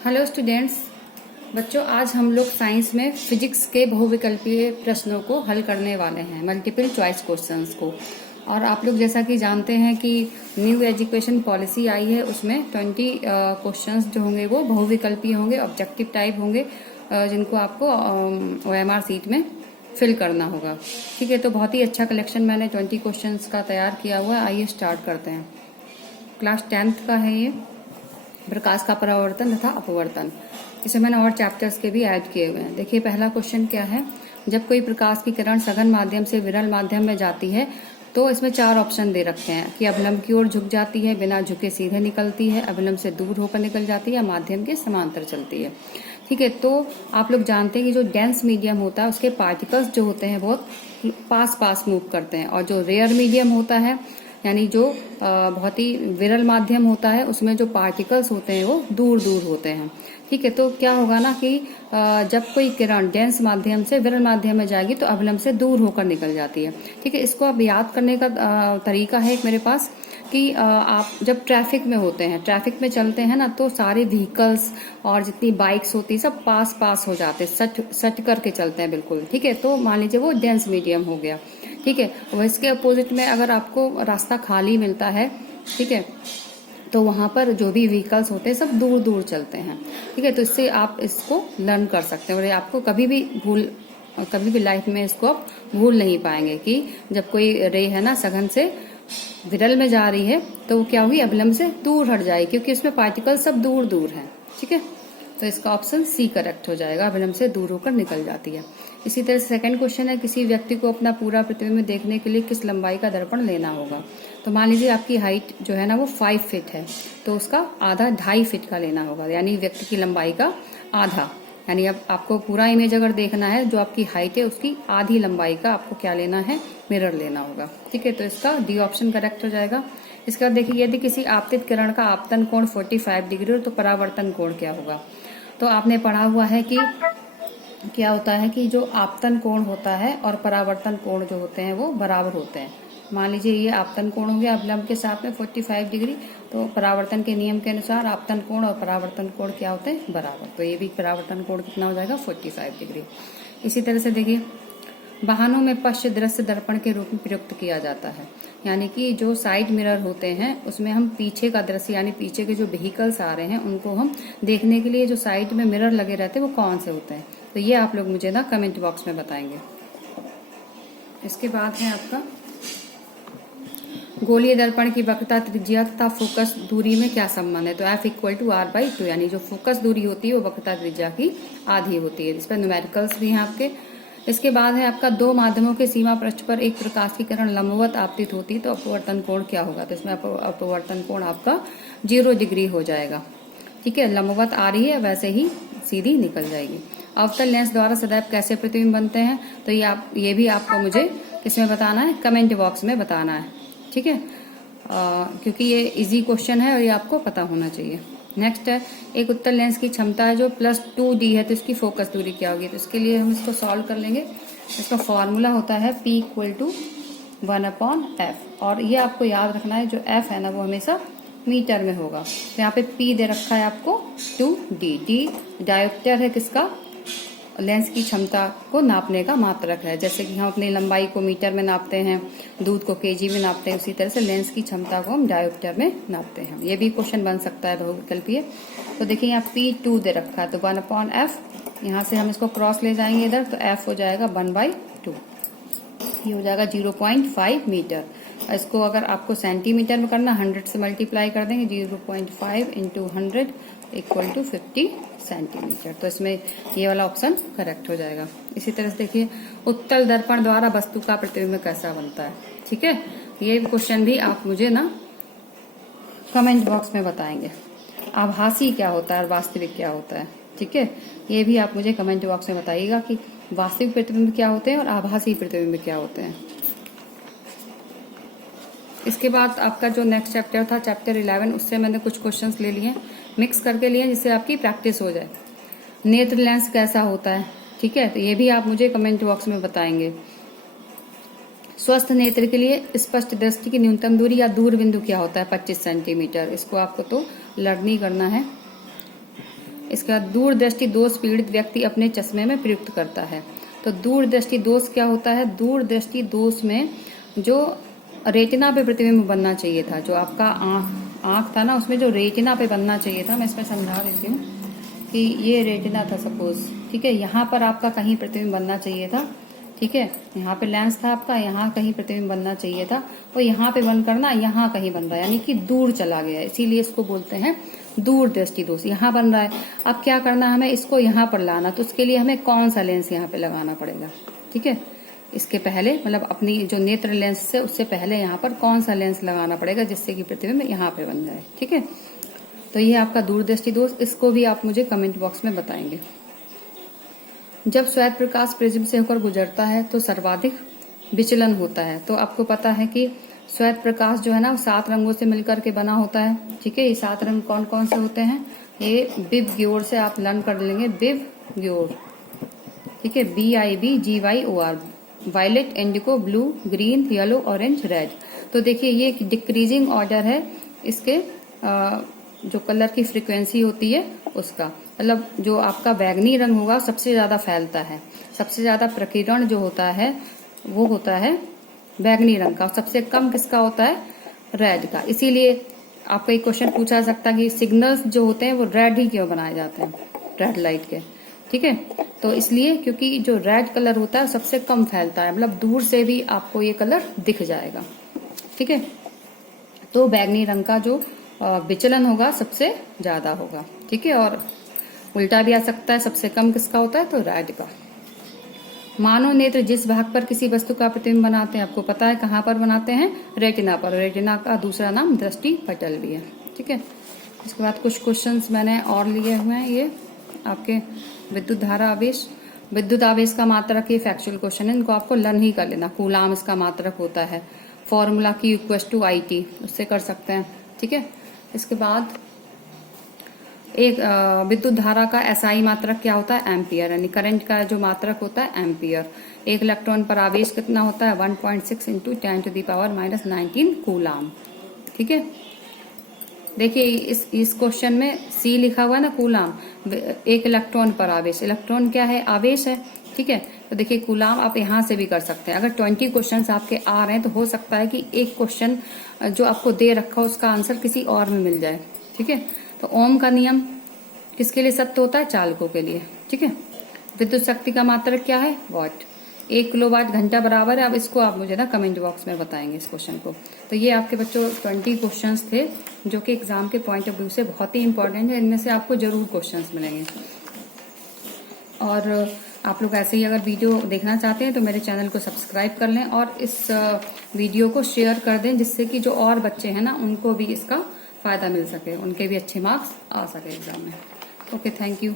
Hello students. बच्चों, आज हम लोग साइंस में फिजिक्स के बहुविकल्पीय प्रश्नों को हल करने वाले हैं, मल्टीपल चॉइस क्वेश्चंस को। और आप लोग जैसा कि जानते हैं कि न्यू एजुकेशन पॉलिसी आई है, उसमें 20 क्वेश्चंस जो होंगे वो बहुविकल्पीय होंगे, ऑब्जेक्टिव टाइप होंगे, जिनको आपको OMR सीट में फिल करना होगा। ठीक है, तो बहुत ही अच्छा कलेक्शन मैंने 20 क्वेश्चंस का तैयार किया हुआ है। आइए स्टार्ट करते हैं। क्लास 10th का है ये, प्रकाश का परावर्तन तथा अपवर्तन। इसे मैंने और चैप्टर्स के भी ऐड किए हुए हैं। देखिए, पहला क्वेश्चन क्या है। जब कोई प्रकाश की किरण सघन माध्यम से विरल माध्यम में जाती है तो इसमें 4 ऑप्शन दे रखे हैं कि अवलंब की ओर झुक जाती है, बिना झुके सीधे निकलती है, अवलंब से दूर होकर निकल जाती है, या माध्यम के समांतर चलती है। ठीक है, तो आप लोग जानते हैं कि जो डेंस मीडियम होता है उसके पार्टिकल्स जो होते हैं बहुत पास पास मूव करते हैं, और जो रेयर मीडियम होता है यानी जो बहुत ही विरल माध्यम होता है उसमें जो पार्टिकल्स होते हैं वो दूर दूर होते हैं। ठीक है, तो क्या होगा ना कि जब कोई किरण डेंस माध्यम से विरल माध्यम में जाएगी तो अवलंब से दूर होकर निकल जाती है। ठीक है, इसको आप याद करने का तरीका है एक मेरे पास कि आप जब ट्रैफिक में होते हैं, ट्रैफिक में चलते हैं ना, तो सारे व्हीकल्स और जितनी बाइक्स होती है सब पास पास हो जाते हैं, सट करके चलते हैं बिल्कुल। ठीक है, तो मान लीजिए वो डेंस मीडियम हो गया। ठीक है, और इसके अपोजिट में अगर आपको रास्ता खाली मिलता है, ठीक है, तो वहां पर जो भी व्हीकल्स होते हैं सब दूर दूर चलते हैं। ठीक है, तो इससे आप इसको लर्न कर सकते हैं और आपको कभी भी लाइफ में इसको आप भूल नहीं पाएंगे कि जब कोई रे है ना सघन से विरल में जा रही है तो वो क्या होगी, अवलंब से दूर हट जाएगी, क्योंकि इसमें पार्टिकल सब दूर दूर हैं। ठीक है, तो इसका ऑप्शन सी करेक्ट हो जाएगा, अवलंब से दूर होकर निकल जाती है। इसी तरह सेकंड क्वेश्चन है, किसी व्यक्ति को अपना पूरा प्रतिबिंब देखने के लिए किस लंबाई का दर्पण लेना होगा। तो मान लीजिए आपकी हाइट जो है ना वो 5 फीट है, तो उसका आधा 2.5 फीट का लेना होगा, यानी व्यक्ति की लंबाई का आधा। यानी अब आपको पूरा इमेज अगर देखना है, जो आपकी हाइट है उसकी आधी लंबाई का आपको क्या लेना है, मिरर लेना होगा। ठीक है, तो इसका डी ऑप्शन करेक्ट हो जाएगा। इसके बाद देखिए, यदि किसी आपतित किरण का आपतन कोण 45 डिग्री हो तो परावर्तन कोण क्या होगा। तो आपने पढ़ा हुआ है कि क्या होता है कि जो आपतन कोण होता है और परावर्तन कोण जो होते हैं वो बराबर होते हैं। मान लीजिए ये आपतन कोण हो गया अवलंब के साथ में 45 डिग्री, तो परावर्तन के नियम के अनुसार आपतन कोण और परावर्तन कोण क्या होते हैं, बराबर। तो ये भी परावर्तन कोण कितना हो जाएगा, 45 डिग्री। इसी तरह से देखिए, वाहनों में पश्च दृश्य दर्पण के रूप में प्रयुक्त किया जाता है। यानी कि जो साइड मिरर होते हैं उसमें हम पीछे का दृश्य यानी पीछे के जो व्हीकल्स आ रहे हैं उनको हम देखने के लिए जो साइड में मिरर लगे रहते हैं वो कौन से होते हैं। तो ये आप लोग मुझे ना कमेंट बॉक्स में बताएंगे। इसके बाद है आपका गोलीय दर्पण की वक्रता, त्रिज्या तथा फोकस दूरी में क्या संबंध है। तो F = R/2, यानी जो फोकस दूरी होती है वो वक्रता त्रिज्या की आधी होती है। इस पर न्यूमेरिकल्स भी हैं आपके। इसके बाद है आपका दो माध्यमों के सीमा पृष्ठ पर एक प्रकाश की किरण लंबवत आपतित होती है तो अपवर्तन कोण क्या होगा। तो इसमें अपवर्तन कोण आपका 0 डिग्री हो जाएगा। ठीक है, लंबवत आ रही है वैसे ही सीधी निकल जाएगी। अवतल लेंस द्वारा सदैव कैसे प्रतिबिंब बनते हैं, तो ये भी आपको मुझे किसमें बताना है, कमेंट बॉक्स में बताना है। ठीक है, क्योंकि ये इजी क्वेश्चन है और ये आपको पता होना चाहिए। नेक्स्ट है, एक उत्तल लेंस की क्षमता है जो +2d है, तो इसकी फोकस दूरी क्या होगी। तो इसके लिए हम इसको सॉल्व कर लेंगे। इसका फॉर्मूला होता है P = 1/f, और ये आपको याद रखना है, जो f है ना वो हमेशा मीटर में होगा। तो यहाँ पे P दे रखा है आपको 2d, d डायोप्टर है किसका, लेंस की क्षमता को नापने का मात्रक है। जैसे कि हम अपनी लंबाई को मीटर में नापते हैं, दूध को केजी में नापते हैं, उसी तरह से लेंस की क्षमता को हम डायोप्टर में नापते हैं। ये भी क्वेश्चन बन सकता है बहुविकल्पीय। तो देखिए यहाँ P2 दे रखा है, तो 1/f, यहाँ से हम इसको क्रॉस ले जाएंगे इधर, तो f हो जाएगा 1/2, ये हो जाएगा 0.5 मीटर। इसको अगर आपको सेंटीमीटर में करना 100 से मल्टीप्लाई कर देंगे, 0.5 × 100 = 50 सेंटीमीटर। तो इसमें ये वाला ऑप्शन करेक्ट हो जाएगा। इसी तरह से देखिए, उत्तल दर्पण द्वारा वस्तु का प्रतिबिंब कैसा बनता है। ठीक है, ये क्वेश्चन भी आप मुझे ना कमेंट बॉक्स में बताएंगे। आभासी क्या होता है और वास्तविक क्या होता है। ठीक है, ये भी आप मुझे कमेंट बॉक्स में बताइएगा कि वास्तविक प्रतिबिंब क्या होते हैं और आभासी प्रतिबिंब क्या होते हैं। इसके बाद आपका जो नेक्स्ट चैप्टर था, चैप्टर 11, उससे मैंने कुछ क्वेश्चंस ले लिए, मिक्स करके लिए, जिससे आपकी प्रैक्टिस हो जाए। नेत्र लेंस कैसा होता है, ठीक है, तो ये भी आप मुझे कमेंट बॉक्स में बताएंगे। स्वस्थ नेत्र के लिए स्पष्ट दृष्टि की न्यूनतम दूरी या दूर बिंदु क्या होता है, 25 सेंटीमीटर। इसको आपको तो लर्न ही करना है। इसके बाद दूरदृष्टि दोष पीड़ित व्यक्ति अपने चश्मे में प्रयुक्त करता है। तो दूरदृष्टि दोष क्या होता है? दूरदृष्टि दोष में जो रेटिना पे प्रतिबिंब बनना चाहिए था, जो आपका आंख था ना, उसमें जो रेटिना पे बनना चाहिए था, मैं इसमें समझा देती हूँ कि ये रेटिना था सपोज, ठीक है, यहाँ पर आपका कहीं प्रतिबिंब बनना चाहिए था, ठीक है, यहाँ पे लेंस था आपका, यहाँ कहीं प्रतिबिंब बनना चाहिए था, और यहाँ पे बनकर ना यहाँ कहीं बन रहा है, यानी कि दूर चला गया, इसीलिए इसको बोलते हैं दूरदृष्टि दोष। यहाँ बन रहा है, अब क्या करना है हमें, इसको यहाँ पर लाना, तो उसके लिए हमें कौन सा लेंस यहाँ पे लगाना पड़ेगा, ठीक है, इसके पहले मतलब अपनी जो नेत्र लेंस से उससे पहले यहाँ पर कौन सा लेंस लगाना पड़ेगा जिससे कि प्रतिबिंब यहाँ पे बन जाए, ठीक है। तो ये आपका दूरदृष्टि दोष, इसको भी आप मुझे कमेंट बॉक्स में बताएंगे। जब श्वेत प्रकाश प्रिज्म से होकर गुजरता है तो सर्वाधिक विचलन होता है। तो आपको पता है कि श्वेत प्रकाश जो है ना, 7 रंगों से मिलकर के बना होता है, ठीक है। ये 7 रंग कौन कौन से होते हैं? ये विबग्योर से आप लर्न कर लेंगे, विबग्योर, ठीक है, BIBGYOR, violet, indigo, blue, green, yellow, orange, red. तो देखिए ये डिक्रीजिंग ऑर्डर है इसके जो कलर की फ्रीक्वेंसी होती है उसका, मतलब जो आपका बैगनी रंग होगा सबसे ज्यादा फैलता है, सबसे ज्यादा प्रकीर्णन जो होता है वो होता है बैगनी रंग का, सबसे कम किसका होता है? रेड का। इसीलिए आपको एक क्वेश्चन पूछा जा सकता है कि सिग्नल्स जो होते हैं वो रेड ही क्यों बनाए जाते हैं, रेड लाइट के, ठीक है। तो इसलिए क्योंकि जो रेड कलर होता है सबसे कम फैलता है, मतलब दूर से भी आपको ये कलर दिख जाएगा, ठीक है। तो बैगनी रंग का जो विचलन होगा सबसे ज्यादा होगा, ठीक है। और उल्टा भी आ सकता है, सबसे कम किसका होता है? तो रेड का। मानव नेत्र जिस भाग पर किसी वस्तु का प्रतिबिंब बनाते हैं, आपको पता है कहाँ पर बनाते हैं? रेटिना पर। रेटिना का दूसरा नाम दृष्टि पटल भी है, ठीक है। इसके बाद कुछ क्वेश्चंस मैंने और लिए हुए हैं, ये आपके विद्युत धारा आवेश, विद्युत आवेश का मात्रक, ये फैक्चुअल क्वेश्चन है, इनको आपको लर्न ही कर लेना। कूलाम इसका मात्रक होता है, फॉर्मूला Q=IT, उससे कर सकते हैं, ठीक है। इसके बाद एक विद्युत धारा का SI मात्रक क्या होता है? एम्पियर, यानी करंट का जो मात्रक होता है एम्पियर। एक इलेक्ट्रॉन पर आवेश कितना होता है? 1.6 × 10⁻⁻19 कूलाम, ठीक है। देखिए इस क्वेश्चन में C लिखा हुआ है ना, कूलाम, एक इलेक्ट्रॉन पर आवेश, इलेक्ट्रॉन क्या है? आवेश है, ठीक है। तो देखिए कूलाम आप यहाँ से भी कर सकते हैं। अगर 20 क्वेश्चन आपके आ रहे हैं तो हो सकता है कि एक क्वेश्चन जो आपको दे रखा हो उसका आंसर किसी और में मिल जाए, ठीक है। तो ओम का नियम किसके लिए सत्य होता है? चालकों के लिए, ठीक है। विद्युत शक्ति का मात्रक क्या है? वाट। 1 किलोवाट घंटा बराबर है। अब इसको आप मुझे ना कमेंट बॉक्स में बताएंगे इस क्वेश्चन को। तो ये आपके बच्चों 20 क्वेश्चंस थे जो कि एग्जाम के पॉइंट ऑफ व्यू से बहुत ही इंपॉर्टेंट है। इनमें से आपको जरूर क्वेश्चंस मिलेंगे। और आप लोग ऐसे ही अगर वीडियो देखना चाहते हैं तो मेरे चैनल को सब्सक्राइब कर लें और इस वीडियो को शेयर कर दें, जिससे कि जो और बच्चे हैं ना उनको भी इसका फायदा मिल सके, उनके भी अच्छे मार्क्स आ सके एग्जाम में। Okay, thank you.